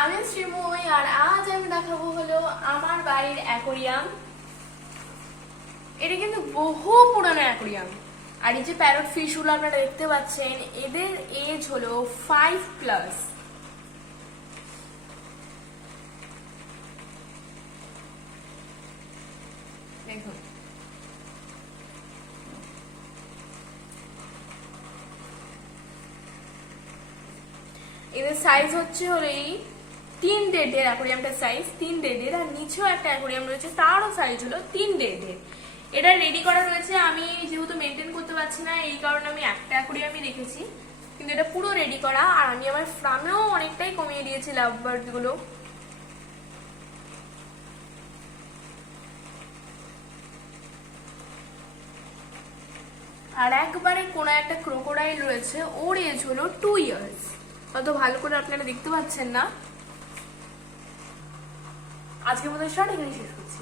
আমি শ্রীময়ী আর আজ আমি দেখাবো হলো আমার বাড়ির অ্যাকোরিয়াম। এটা কিন্তু বহু পুরানো অ্যাকোরিয়াম। আর এই যে প্যারট ফিশ গুলো আপনারা দেখতে পাচ্ছেন, এদের এজ হলো 5+। দেখুন, এদের সাইজ হচ্ছে হলো এই 3 ডেডের অ্যাকোরিয়ামটার সাইজ 3 ডেডের, আর নিচেও একটা অ্যাকোরিয়াম রয়েছে, তারও সাইজ হলো 3 ডেডের। এটা রেডি করা রয়েছে। আমি যেহেতু মেনটেন করতে পারছি না, এই কারণে আমি একটা অ্যাকোরিয়ামই রেখেছি, কিন্তু এটা পুরো রেডি করা। আর আমি আমার ফার্মেও অনেকটাই কমিয়ে দিয়েছি লাভ বার্ড গুলো। আর একবারে কোনো একটা ক্রোকোডাইল রয়েছে, ওর এজ হলো 2 ইয়ার্স। অত ভালো করে আপনারা দেখতে পাচ্ছেন না। আজকের মতো শর্ট এখানে শেষ করছি।